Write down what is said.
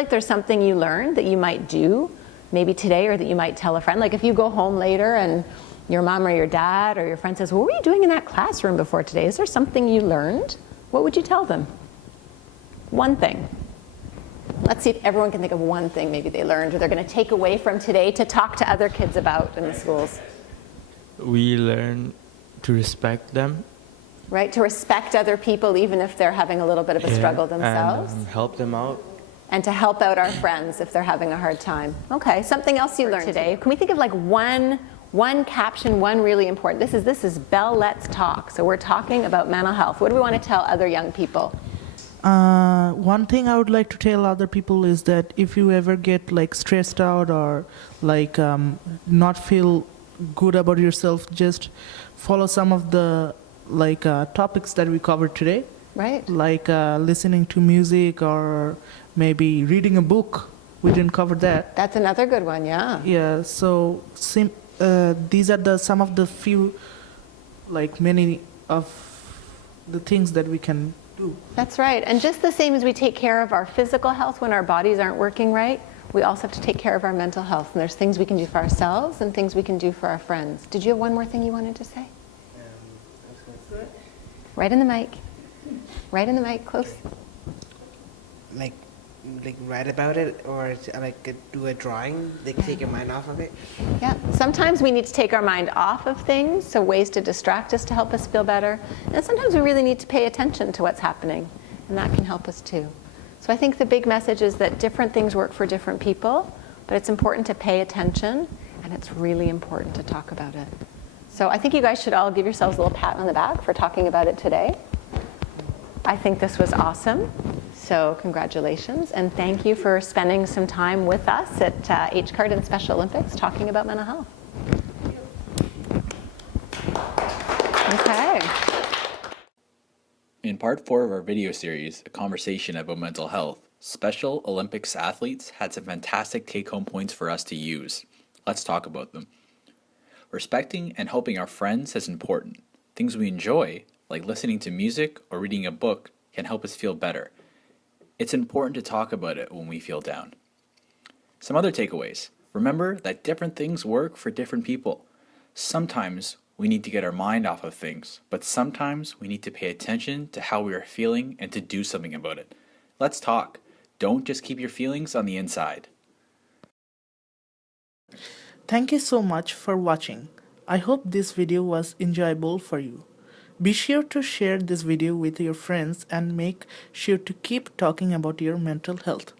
like there's something you learned that you might do maybe today, or that you might tell a friend? Like if you go home later and your mom or your dad or your friend says, what were you doing in that classroom before today? Is there something you learned? What would you tell them? One thing. Let's see if everyone can think of one thing maybe they learned or they're going to take away from today to talk to other kids about in the schools. We learn to respect them. Right, to respect other people even if they're having a little bit of a struggle themselves. And help them out. And to help out our friends if they're having a hard time. Okay, something else you learned today. Can we think of like one caption, one really important? This is Bell Let's Talk. So we're talking about mental health. What do we want to tell other young people? One thing I would like to tell other people is that if you ever get like stressed out or like not feel good about yourself, just follow some of the like topics that we covered today. Right. Like listening to music or maybe reading a book. We didn't cover that. That's another good one, yeah. Yeah, so these are some of the few, like many of the things that we can do. That's right. And just the same as we take care of our physical health when our bodies aren't working right, we also have to take care of our mental health. And there's things we can do for ourselves and things we can do for our friends. Did you have one more thing you wanted to say? Right in the mic. Right in the mic, close. Like write about it, or like do a drawing, like take your mind off of it. Yeah, sometimes we need to take our mind off of things, so ways to distract us to help us feel better. And sometimes we really need to pay attention to what's happening, and that can help us too. So I think the big message is that different things work for different people, but it's important to pay attention, and it's really important to talk about it. So I think you guys should all give yourselves a little pat on the back for talking about it today. I think this was awesome. So congratulations, and thank you for spending some time with us at H-Card and Special Olympics talking about mental health. Okay. In part 4 of our video series, A Conversation About Mental Health, Special Olympics athletes had some fantastic take-home points for us to use. Let's talk about them. Respecting and helping our friends is important. Things we enjoy, like listening to music or reading a book, can help us feel better. It's important to talk about it when we feel down. Some other takeaways. Remember that different things work for different people. Sometimes we need to get our mind off of things, but sometimes we need to pay attention to how we are feeling and to do something about it. Let's talk. Don't just keep your feelings on the inside. Thank you so much for watching. I hope this video was enjoyable for you. Be sure to share this video with your friends and make sure to keep talking about your mental health.